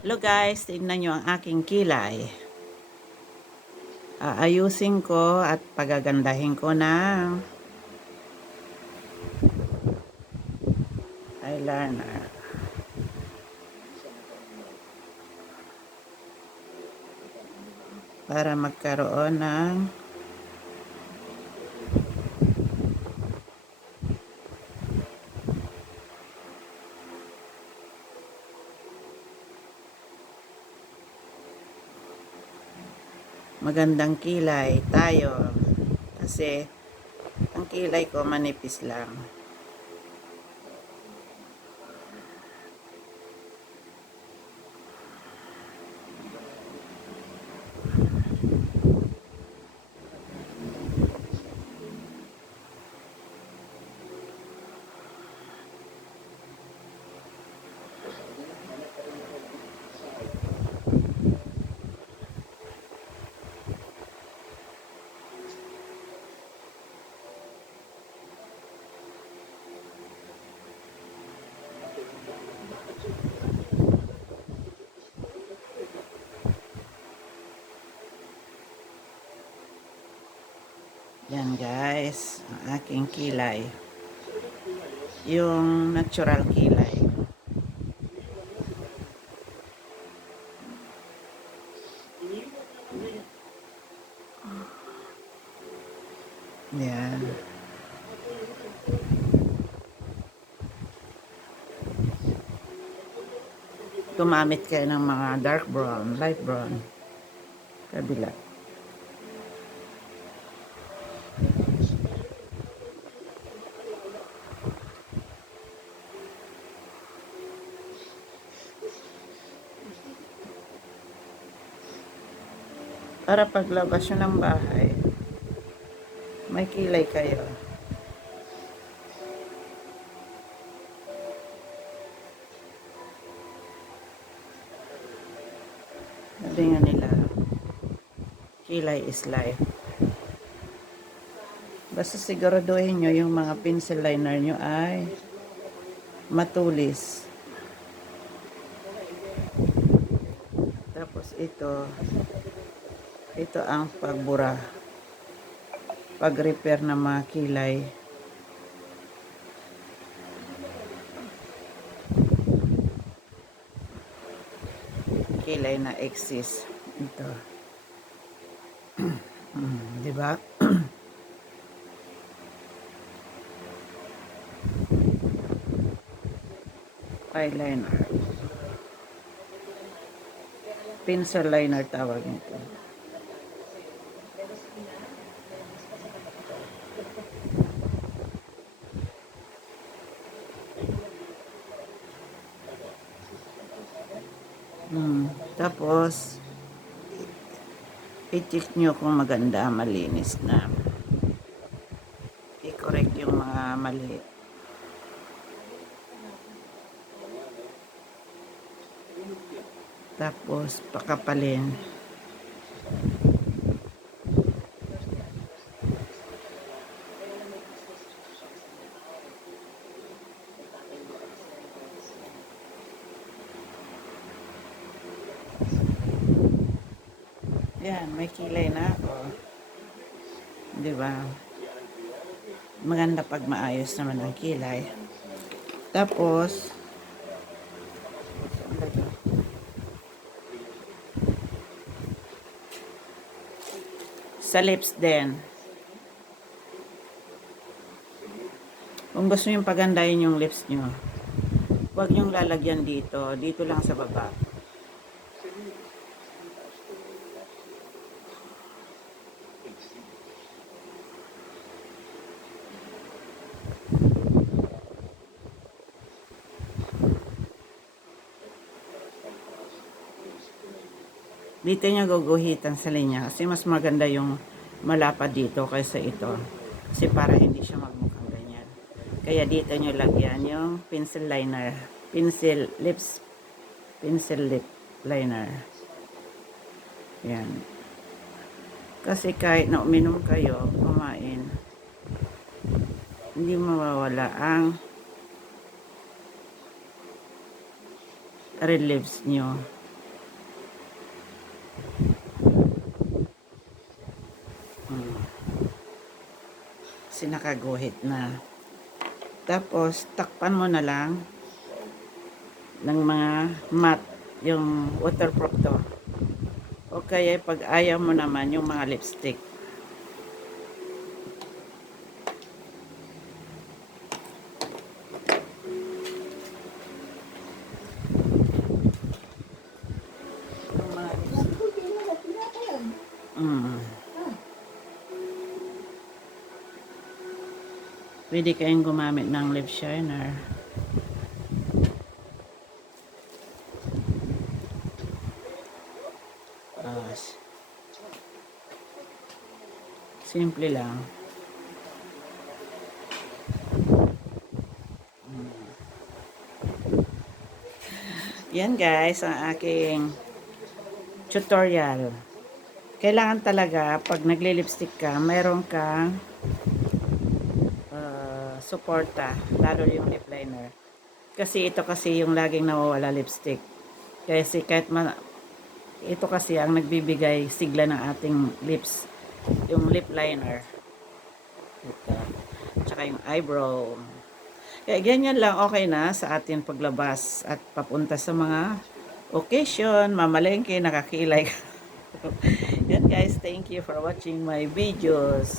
Hello guys, tignan nyo ang aking kilay. Aayusin ko at pagagandahin ko ng eyeliner. Para magkaroon ng magandang kilay tayo. Kasi ang kilay ko manipis lang. Yan guys, ang aking kilay. Yung natural kilay. Yan. Gumamit kayo ng mga dark brown, light brown. Kabila. Para paglabas nyo ng bahay, may kilay kayo. Sabi nga nila, kilay is life. Basta siguraduhin nyo yung mga pencil liner nyo ay matulis. Tapos ito ang pagbura, pag-repair ng mga kilay. Kilay na exist. Ito. Di ba? Eyeliner. Pencil liner tawag nito. Tapos i-check nyo kung maganda, malinis na. I-correct yung mga mali. Tapos pakapalin. Yan, may kilay na ako. Di ba? Maganda pag maayos naman ang kilay. Tapos sa lips din. Kung gusto nyo pagandahin yung lips nyo, huwag nyong lalagyan dito. Dito lang sa baba. Dito nyo guguhitan sa linya kasi mas maganda yung malapad dito kaysa ito. Kasi para hindi siya magmukhang ganyan. Kaya dito nyo lagyan yung pencil liner. Pencil lip liner. Yan. Kasi kahit na uminom kayo, kumain, hindi mawawala ang red lips nyo. Sinakaguhit na. Tapos, takpan mo na lang ng mga matte, yung waterproof to. O kaya, pag ayaw mo naman, yung mga lipstick. Yung mga lipstick. Pwede kayong gumamit ng lip shiner. Simple lang. Yan guys, ang aking tutorial. Kailangan talaga, pag nagli-lipstick ka, mayroon kang suporta, lalo yung lip liner. Kasi ito kasi yung laging nawawala lipstick. Kasi ito kasi ang nagbibigay sigla ng ating lips, yung lip liner. Ito. Tsaka yung eyebrow. Kaya ganyan lang, okay na sa atin paglabas at papunta sa mga occasion, mamalengke, nakakilay. Yan guys, thank you for watching my videos.